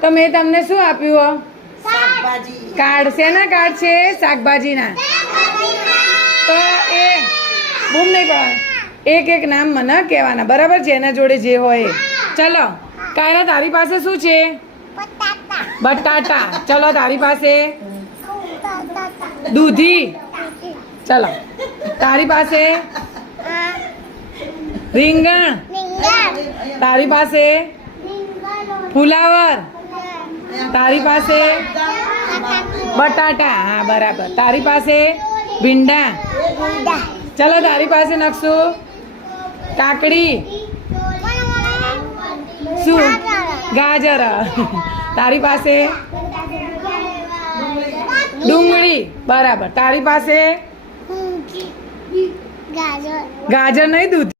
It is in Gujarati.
તો મેં તમને શું આપ્યું? કાર્ડ. શેના કાર્ડ છે? શાકભાજીના. તો એ બૂમ નહીં પાડવાનું. એક એક નામ મને કહેવાના, બરાબર? જેના જોડે જે હોય. ચલો કાયરા, તારી પાસે શું છે? બટાટા. ચલો તારી પાસે દૂધી. ચલો તારી પાસે રીંગણ. તારી પાસે ફુલાવર. તારી પાસે બટાટા. હા બરાબર. તારી પાસે ભીંડા. ચલો તારી પાસે નકશો કાકડી. શું? ગાજર. તારી પાસે ડુંગળી. બરાબર. તારી પાસે ગાજર નહીં, દૂધ.